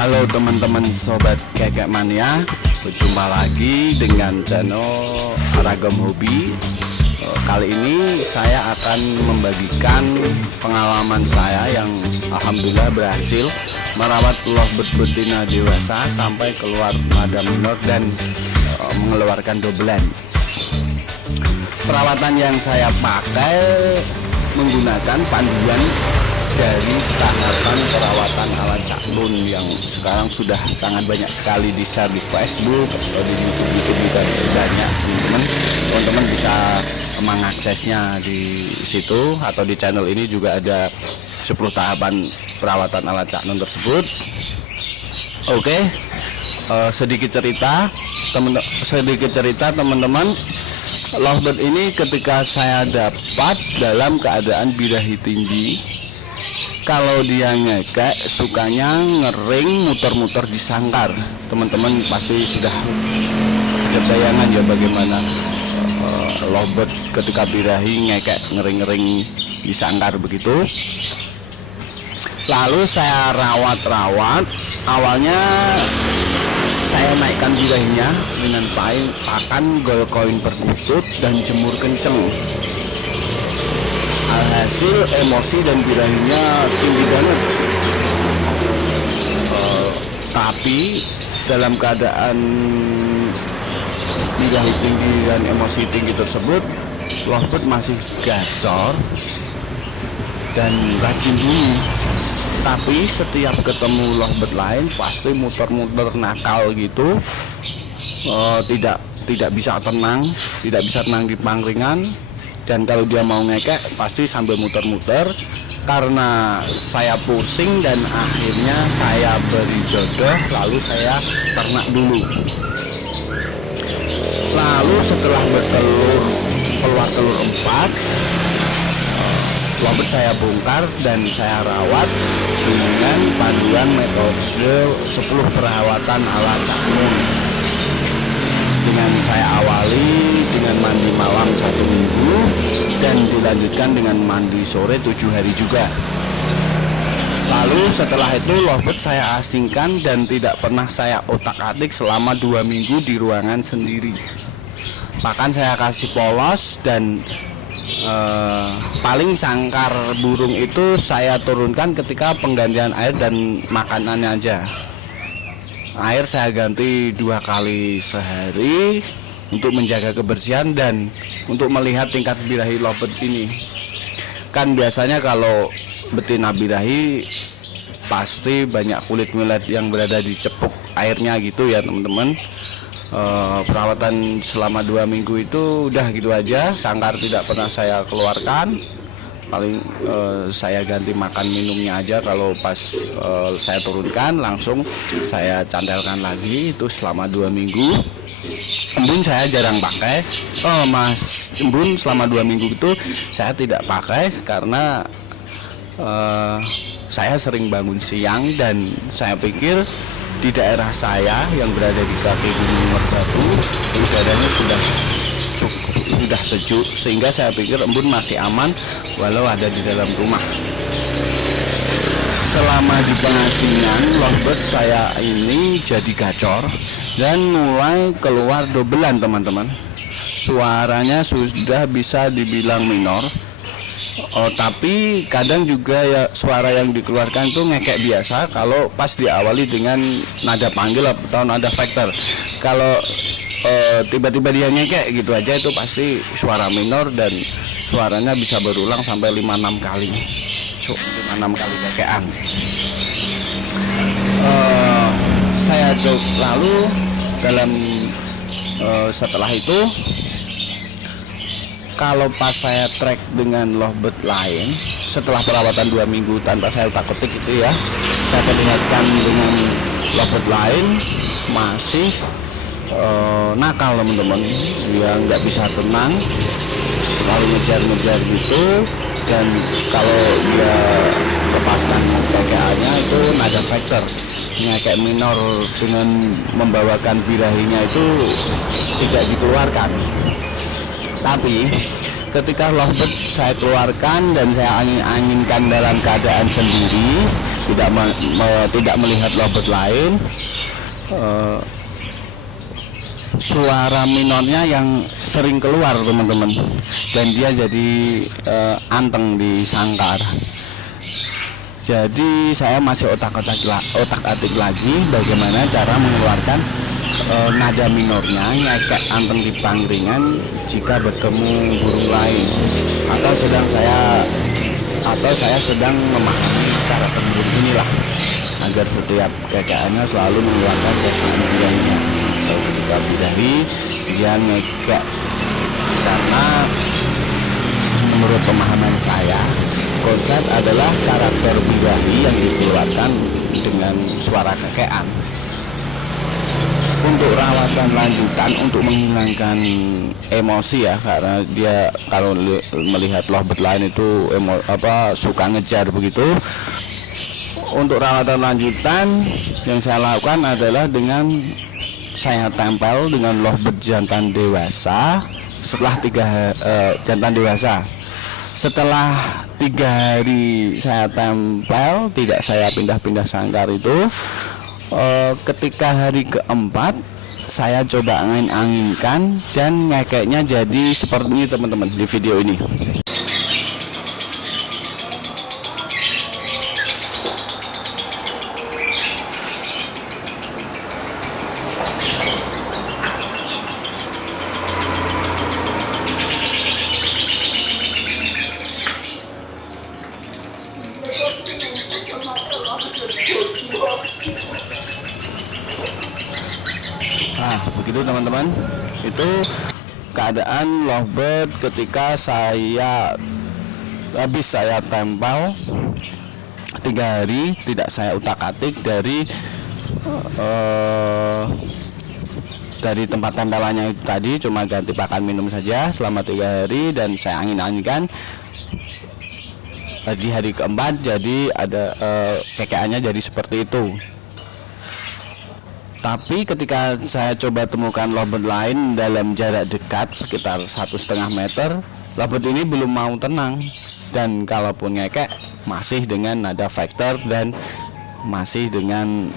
Halo teman-teman sobat kekek mania, berjumpa lagi dengan channel Ragam Hobi. Kali ini saya akan membagikan pengalaman saya yang alhamdulillah berhasil merawat lovebird betina dewasa sampai keluar nada minor dan mengeluarkan dobelan. Perawatan yang saya pakai menggunakan panduan dari tahapan perawatan ala caklun yang sekarang sudah sangat banyak sekali di share di Facebook atau di YouTube juga banyak. Teman-teman bisa mengaksesnya di situ, atau di channel ini juga ada 10 tahapan perawatan ala caklun tersebut. Oke, sedikit cerita teman-teman. Lovebird ini ketika saya dapat dalam keadaan birahi tinggi, kalau dia ngekek sukanya ngering muter-muter di sangkar. Teman-teman pasti sudah ada bayangan ya bagaimana lovebird ketika birahi ngekek ngering-ngering di sangkar begitu. Lalu saya rawat. Awalnya saya naikkan birahinya dengan pakan gold koin perkutut dan jemur kenceng. Alhasil emosi dan birahinya tinggi banget. Tapi dalam keadaan birahi tinggi dan emosi tinggi tersebut, lovebird masih gacor dan rajin bunyi. Tapi setiap ketemu lovebird lain pasti muter-muter nakal gitu, tidak bisa tenang di pangringan. Dan kalau dia mau ngekek pasti sambil muter-muter. Karena saya pusing dan akhirnya saya beri jodoh, lalu saya ternak dulu. Lalu setelah bertelur, keluar telur 4, lovebird saya bongkar dan saya rawat dengan panduan metode 10 perawatan ala caklun. Dengan saya awali dengan mandi malam 1 minggu dan dilanjutkan dengan mandi sore 7 hari juga. Lalu setelah itu lovebird saya asingkan dan tidak pernah saya otak-atik selama 2 minggu di ruangan sendiri. Bahkan saya kasih polos dan paling sangkar burung itu saya turunkan ketika penggantian air dan makanannya aja. Air saya ganti 2 kali sehari untuk menjaga kebersihan dan untuk melihat tingkat birahi lovebird ini. Kan biasanya kalau betina birahi pasti banyak kulit-kulit yang berada di cepuk airnya gitu ya teman-teman. Perawatan selama 2 minggu itu udah gitu aja, sangkar tidak pernah saya keluarkan. Paling saya ganti makan minumnya aja. Kalau pas saya turunkan langsung saya cantelkan lagi, itu selama 2 minggu. Embun saya jarang pakai. Embun selama 2 minggu itu saya tidak pakai karena saya sering bangun siang dan saya pikir di daerah saya yang berada di kaki Gunung Merbabu udaranya sudah sejuk, sehingga saya pikir embun masih aman walau ada di dalam rumah. Selama di pengasingan, lovebird saya ini jadi gacor dan mulai keluar dobelan teman-teman. Suaranya sudah bisa dibilang minor, tapi kadang juga ya suara yang dikeluarkan itu ngekek biasa kalau pas diawali dengan nada panggil atau nada vektor. Kalau tiba-tiba dia ngekek gitu aja itu pasti suara minor dan suaranya bisa berulang sampai 5-6 kali. 5-6 kali kekean. Lalu dalam setelah itu, kalau pas saya track dengan lovebird lain setelah perawatan 2 minggu tanpa saya utak-atik itu ya, saya perlihatkan dengan lovebird lain masih nakal teman-teman. Dia nggak bisa tenang, selalu ngejar-ngejar gitu. Dan kalau dia lepaskan kekeannya itu nada vektor, ngekek minor dengan membawakan birahinya itu tidak dikeluarkan. Tapi ketika lovebird saya keluarkan dan saya anginkan dalam keadaan sendiri, tidak melihat lovebird lain, suara minornya yang sering keluar teman-teman, dan dia jadi anteng di sangkar. Jadi saya masih otak-atik lagi bagaimana cara mengeluarkan nada minornya ngekek anteng di pangringan jika bertemu burung lain, atau saya sedang memahami cara burung inilah agar setiap kekeannya selalu mengeluarkan kekean bidaharinya. Ketika bidahari dia ngekek, karena menurut pemahaman saya konsep adalah karakter bidahari yang dikeluarkan dengan suara kekean. Untuk rawatan lanjutan untuk menghilangkan emosi ya, karena dia kalau melihat lovebird lain itu suka ngejar begitu. Untuk rawatan lanjutan yang saya lakukan adalah dengan saya tempel dengan lovebird jantan dewasa setelah jantan dewasa. Setelah 3 hari saya tempel, tidak saya pindah-pindah sangkar itu. Ketika hari keempat saya coba anginkan dan ngekeknya jadi seperti ini teman-teman di video ini. Nah, begitu teman-teman, itu keadaan lovebird ketika saya tempel 3 hari, tidak saya utak-atik dari tempat tempelannya itu tadi, cuma ganti pakan minum saja selama 3 hari dan saya angin-anginkan. Di hari keempat jadi ada kekeannya jadi seperti itu. Tapi ketika saya coba temukan lovebird lain dalam jarak dekat sekitar 1,5 meter, lovebird ini belum mau tenang, dan kalaupun ngekek masih dengan nada vektor dan masih dengan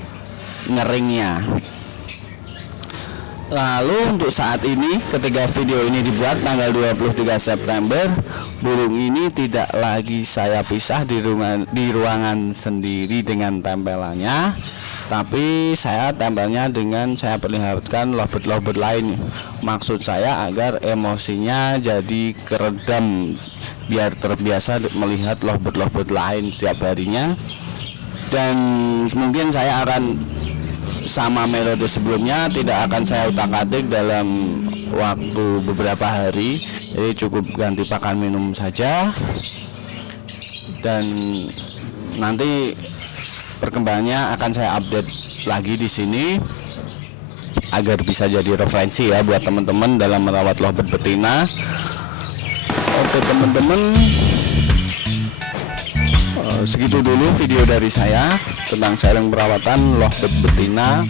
ngeringnya. Lalu untuk saat ini ketika video ini dibuat tanggal 23 September, burung ini tidak lagi saya pisah di ruangan sendiri dengan tempelannya, tapi saya tempelnya dengan saya perlihatkan lovebird lain. Maksud saya agar emosinya jadi keredam, biar terbiasa melihat lovebird lain setiap harinya. Dan mungkin saya akan sama metode sebelumnya, tidak akan saya utak-atik dalam waktu beberapa hari, jadi cukup ganti pakan minum saja, dan nanti perkembangannya akan saya update lagi di sini agar bisa jadi referensi ya buat teman-teman dalam merawat lovebird betina. Oke teman-teman, segitu dulu video dari saya tentang sharing perawatan lovebird betina,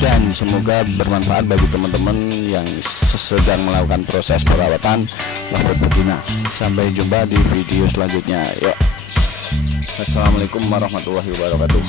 dan semoga bermanfaat bagi teman-teman yang sedang melakukan proses perawatan lovebird betina. Sampai jumpa di video selanjutnya. Yuk. Assalamualaikum warahmatullahi wabarakatuh.